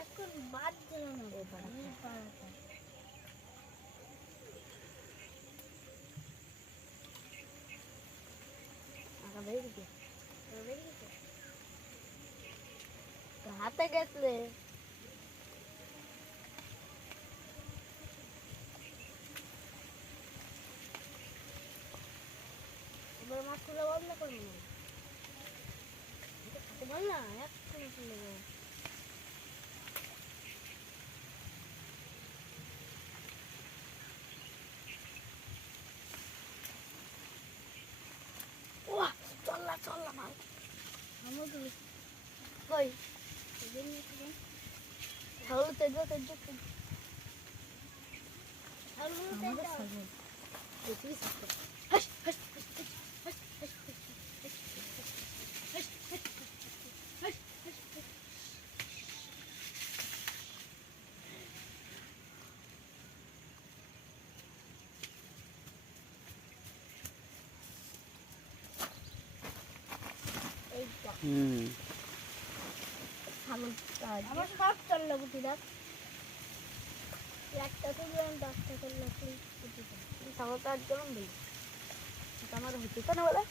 এখন বাদ দিল না রে পাড়াটা। হাতে গেছলে এবার মাছ তুলে বন্ধ করবি না বল না এক্ষুনি তুলে দেবো চল না আমার তো কই হাউল তেজো তেজো হাউল তেজো দেখি হাস হাস আমার সব চললো গুটিরা একটা তো দিলাম 10টা চললো ছাগল তো আর গেলাম ভাই আমার হচ্ছে তো না বলে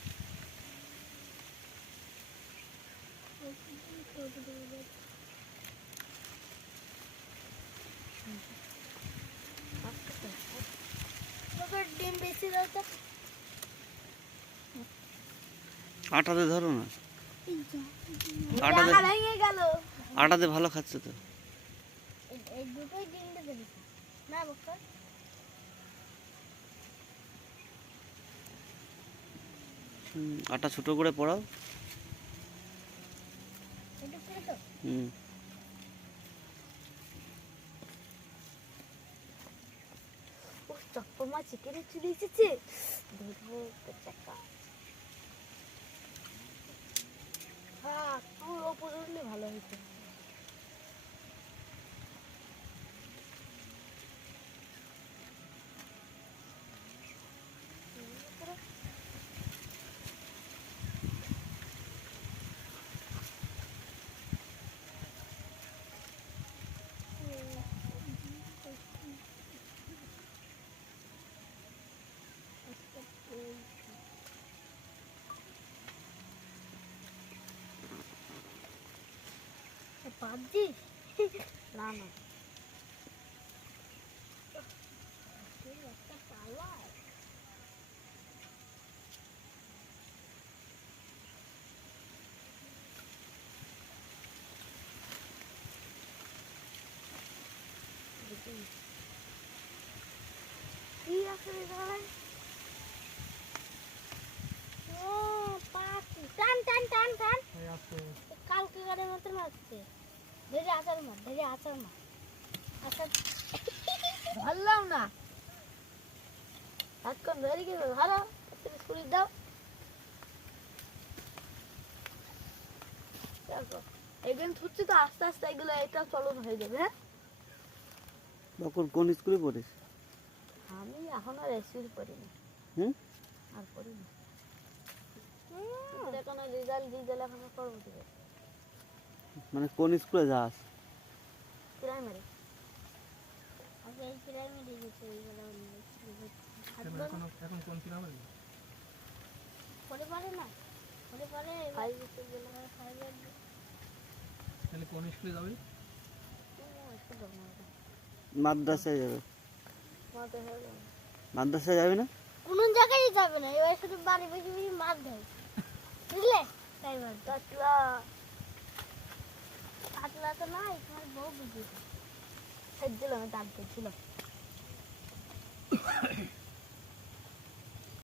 ডিম বেশি রয়েছে আটাতে ধরো না আটাতে ভালো খাচ্ছে তো এই দুটোই ডিম দিয়ে দিয়েছি না বক্কর আটা ছোট করে পড়াও এটা করে তো ও চপ্পা মাছ চিকেন চলে এসেছে ধরবো চাকা হ্যাঁ পুরো ওপরে উঠলে ভালো হতো পাবজি না না একটা পালা কি আছে এখানে ও পাখি টান টান টান টান কালকে গাড়ির মতো মারছে ধরে আচার মার আচার ধরলাম না হাতক্ষণ ধরে গেল ধরো স্কুল দাও দেখো এগুলো ছুটছে তো আস্তে আস্তে এগুলো এটা চলন হয়ে যাবে হ্যাঁ তখন কোন স্কুলে পড়িস আমি এখন আর স্কুল পড়িনি আর পড়িনি এখন রেজাল্ট এখন করবো কি মানে কোন স্কুলে যাস প্রাইমারি আগে এই প্রাইমারি গেছে এইগুলো এখন কোন প্রাইমারি পড়ে পারে না পড়ে পারে ফাইভ গেছে গেলে ফাইভ তাহলে কোন স্কুলে যাবে মাদ্রাসায় যাবে মাদ্রাসায় যাবে না কোন জায়গায় যাবে না এবার শুধু বাড়ি বেশি বেশি মাছ দেয় বুঝলে তাই মাছ কাতলা তো নাই তোমার বউ বুঝিয়েছে সেদিল আমি দাঁত দিয়েছিল